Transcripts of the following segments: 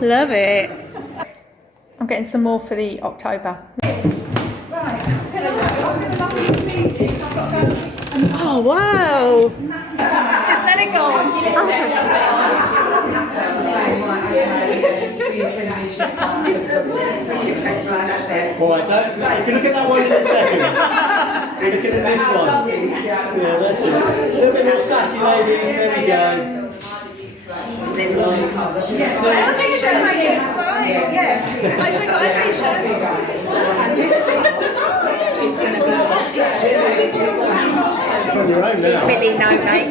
Love it. I'm getting some more for the October. Oh wow! Just let it go. Right, you can look at that one in a second. We're looking at this one. Yeah, that's it. A little bit more sassy, ladies. There we go. On your own now. Really no, mate.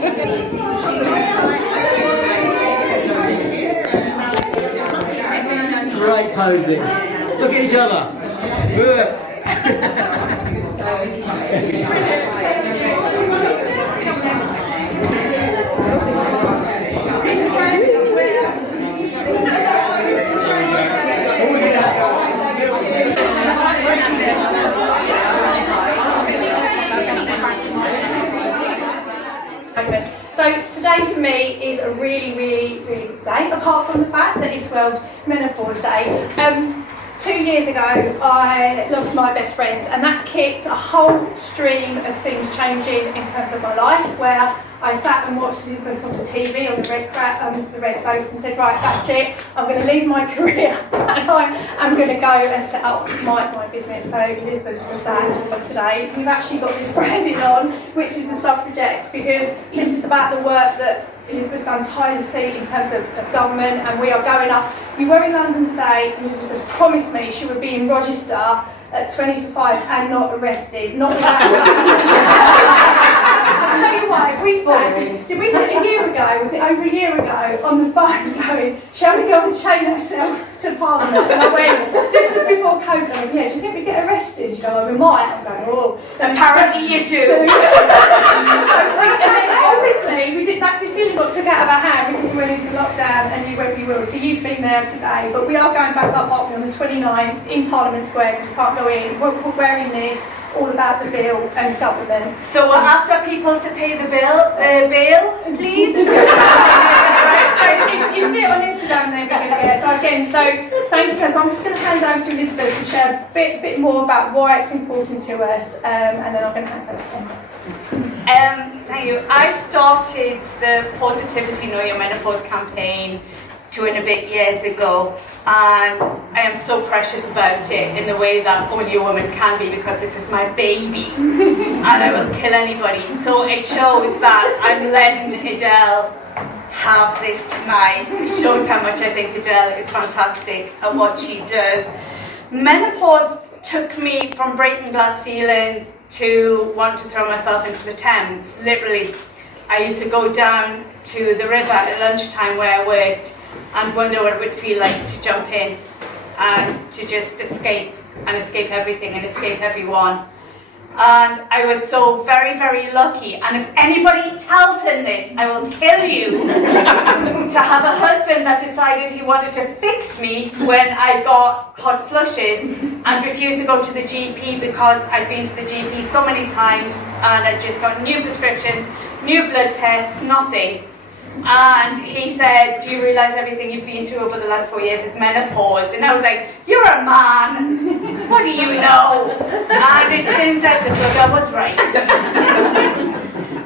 Great posing. Look at each other. Good. So today for me is a really good day, apart from the fact that it's World Menopause Day. 2 years ago I lost my best friend, and that kicked a whole stream of things changing in terms of my life, where I sat and watched Elizabeth on the TV on the red soap and said, right, that's it, I'm going to leave my career and I'm going to go and set up my business. So Elizabeth was that today. We've actually got this branding on, which is the suffragettes, because this is about the work that Elizabeth's done tirelessly in terms of government, and we are going up. We were in London today, and Elizabeth promised me she would be in Rochester at 20 to 5 and not arrested. Not that. I'll tell you why. Did we sit a year ago, was it over a year ago, on the phone going, shall we go and chain ourselves to Parliament? And I went, this was before COVID, I went, yeah, do you think we get arrested? You know, we might. I'm going, oh. Apparently you do. And then obviously we did that decision got took out of our hand because we went into lockdown, and you went, we will. So you've been there today, but we are going back up on the 29th in Parliament Square because we can't go in. We're wearing this, all about the bill and government. So we're after people to pay the bail, please. So you see it on Instagram then, yeah. So again, thank you. So I'm just going to hand over to Elizabeth to share a bit more about why it's important to us, and then I'm going to hand over to them. Thank you. I started the Positivity Know Your Menopause campaign 2 and a bit years ago, and I am so precious about it in the way that only a woman can be, because this is my baby and I will kill anybody. So it shows that I'm letting Adelle have this tonight. It shows how much I think Adelle is fantastic at what she does. Menopause took me from breaking glass ceilings to want to throw myself into the Thames. Literally, I used to go down to the river at lunchtime where I worked and wonder what it would feel like to jump in and to just escape everything and escape everyone. And I was so very lucky, and if anybody tells him this, I will kill you, to have a husband that decided he wanted to fix me when I got hot flushes and refused to go to the GP because I'd been to the GP so many times and I'd just got new prescriptions, new blood tests, nothing. And he said, do you realise everything you've been through over the last 4 years is menopause? And I was like, you're a man, what do you know? And it turns out the brother was right.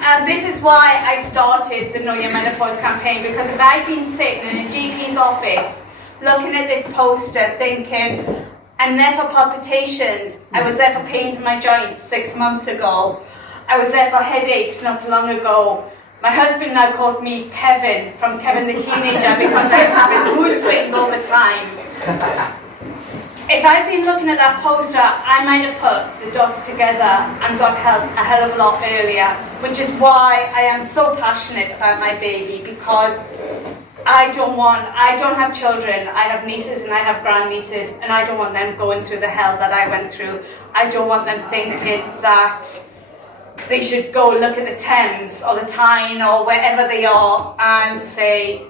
And this is why I started the Know Your Menopause campaign, because if I'd been sitting in a GP's office looking at this poster thinking, I'm there for palpitations, I was there for pains in my joints 6 months ago, I was there for headaches not so long ago. My husband now calls me Kevin, from Kevin the Teenager, because I'm having mood swings all the time. If I'd been looking at that poster, I might have put the dots together and got help a hell of a lot earlier, which is why I am so passionate about my baby, because I don't have children, I have nieces and I have grandnieces, and I don't want them going through the hell that I went through. I don't want them thinking that they should go look at the Thames or the Tyne or wherever they are and say,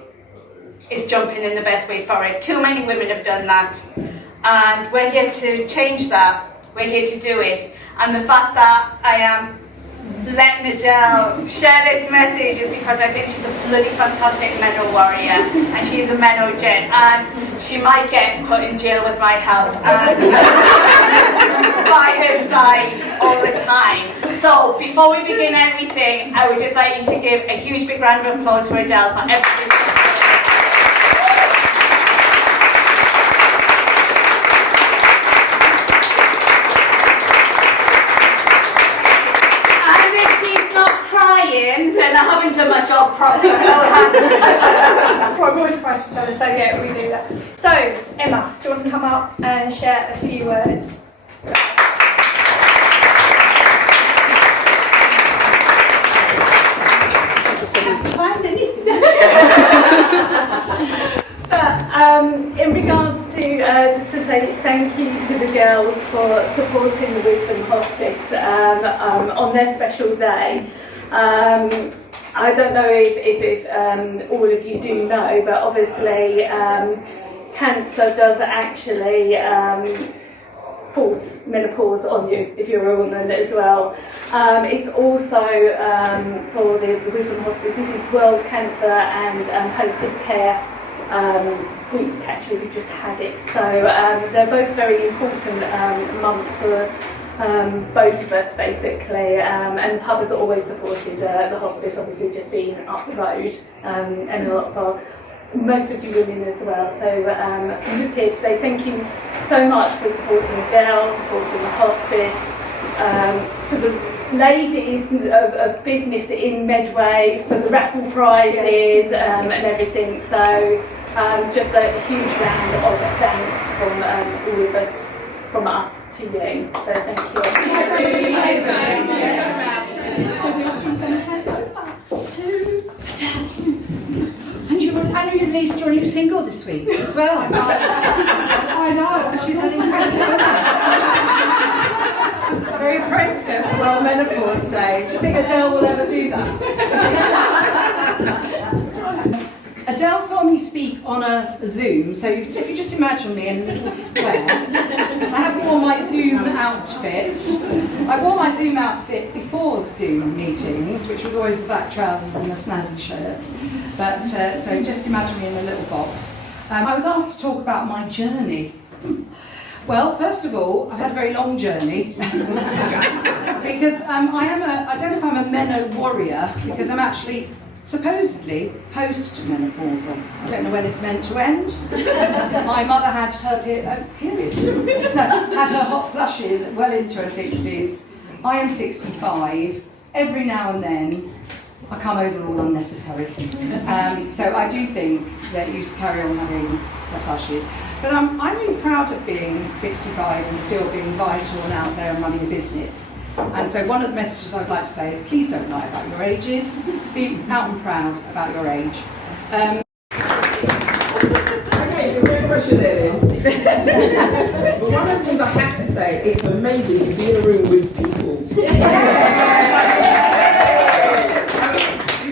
is jumping in the best way for it? Too many women have done that, and we're here to change that. We're here to do it. And the fact that I am letting Adelle share this message is because I think she's a bloody fantastic mental warrior, and she's a mental gent, and she might get put in jail with my help and by her side all the time. So before we begin everything, I would just like you to give a huge big round of applause for Adelle for everything. Then I haven't done my job properly. We're always surprised for each other, so yeah, we do that. So, Emma, do you want to come up and share a few words? In regards to just to say thank you to the girls for supporting the Wisdom Hospice on their special day. I don't know if all of you do know, but obviously cancer does actually force menopause on you if you're a woman as well. It's also for the Wisdom Hospice, this is World Cancer and Palliative Care we've just had it, so they're both very important months for both of us basically, and the pub has always supported the hospice, obviously just being up the road, and a lot of most of you women as well, so I'm just here to say thank you so much for supporting Adelle, supporting the hospice, for the ladies of business in Medway, for the raffle prizes and everything, so just a huge round of thanks from all of us, from us to you, so thank you. I know you released your new single this week as well. I know. She's having very appropriate for World Menopause Day. Do you think Adelle will ever do that? Adelle saw me speak on a Zoom, so if you just imagine me in a little square, I have worn my Zoom outfit. I wore my Zoom outfit before Zoom meetings, which was always the black trousers and a snazzy shirt. But so just imagine me in a little box. I was asked to talk about my journey. Well, first of all, I've had a very long journey because I don't know if I'm a meno warrior because I'm actually supposedly post-menopausal. I don't know when it's meant to end. My mother had her had her hot flushes well into her 60s. I am 65. Every now and then I come over all unnecessary. So I do think that you should carry on having the flushes. But I'm really proud of being 65 and still being vital and out there and running a business. And so one of the messages I'd like to say is please don't lie about your ages. Be out and proud about your age. Okay, there's no pressure there then. But one of the things I have to say, it's amazing to be in a room with people. This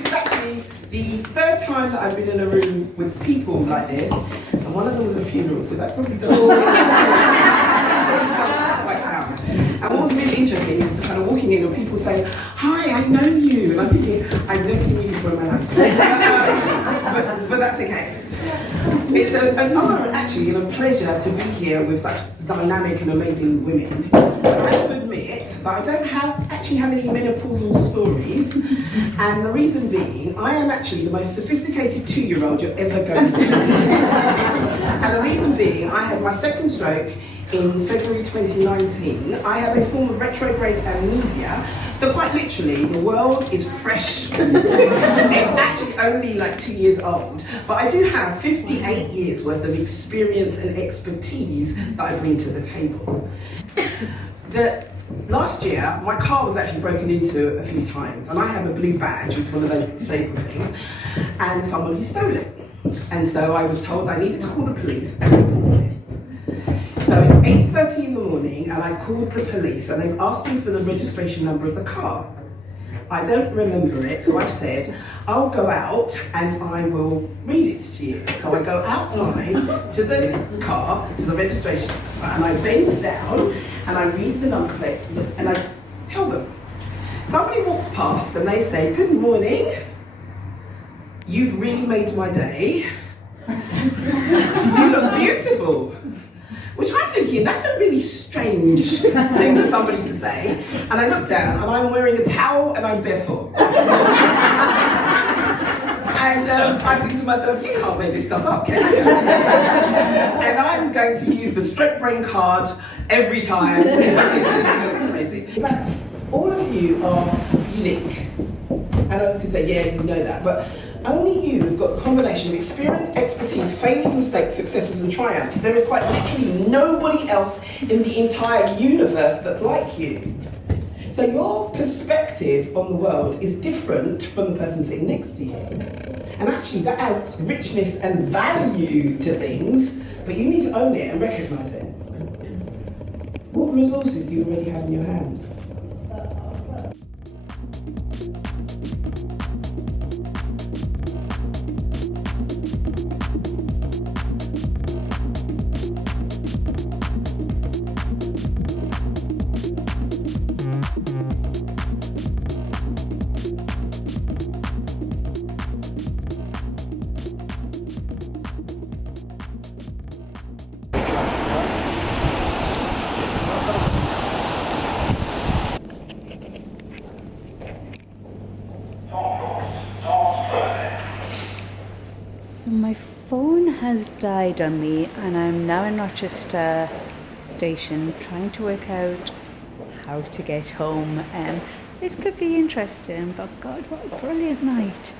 is actually the third time that I've been in a room with people like this, and one of them was a funeral, so that probably doesn't quite count. And what was really interesting is kind of walking in and people saying, "Hi, I know you," and I'm thinking, I've never seen you before in my life. but that's okay. It's an honour actually and a pleasure to be here with such dynamic and amazing women. I have to admit that I don't actually have any menopausal stories, and the reason being, I am actually the most sophisticated 2-year-old you're ever going to meet. And the reason being, I had my second stroke in February 2019. I have a form of retrograde amnesia, so quite literally, the world is fresh for me. It's actually only like 2 years old, but I do have 58 years worth of experience and expertise that I bring to the table. Last year, my car was actually broken into a few times, and I have a blue badge, which is one of those disabled things, and somebody stole it. And so I was told I needed to call the police and report it. So it's 8:30 in the morning and I've called the police and they've asked me for the registration number of the car. I don't remember it, so I've said, I'll go out and I will read it to you. So I go outside to the car, to the registration, and I bend down and I read the number plate and I tell them. Somebody walks past and they say, "Good morning. You've really made my day. You look beautiful." Which I'm thinking, that's a really strange thing for somebody to say. And I look down and I'm wearing a towel and I'm barefoot. And I think to myself, you can't make this stuff up, can you? And I'm going to use the straight brain card every time. Amazing. In fact, all of you are unique. I know to say, yeah, you know that, but only you have got the combination of experience, expertise, failures, mistakes, successes and triumphs. There is quite literally nobody else in the entire universe that's like you. So your perspective on the world is different from the person sitting next to you. And actually that adds richness and value to things, but you need to own it and recognise it. What resources do you already have in your hand? So my phone has died on me and I'm now in Rochester station trying to work out how to get home. This could be interesting, but God, what a brilliant night.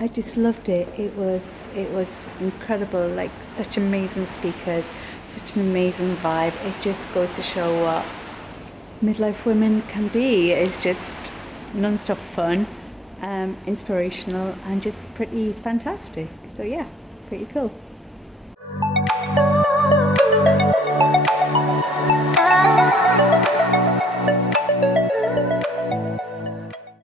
I just loved it. It was incredible, like such amazing speakers, such an amazing vibe. It just goes to show what midlife women can be. It's just non-stop fun, inspirational and just pretty fantastic. So yeah, pretty cool.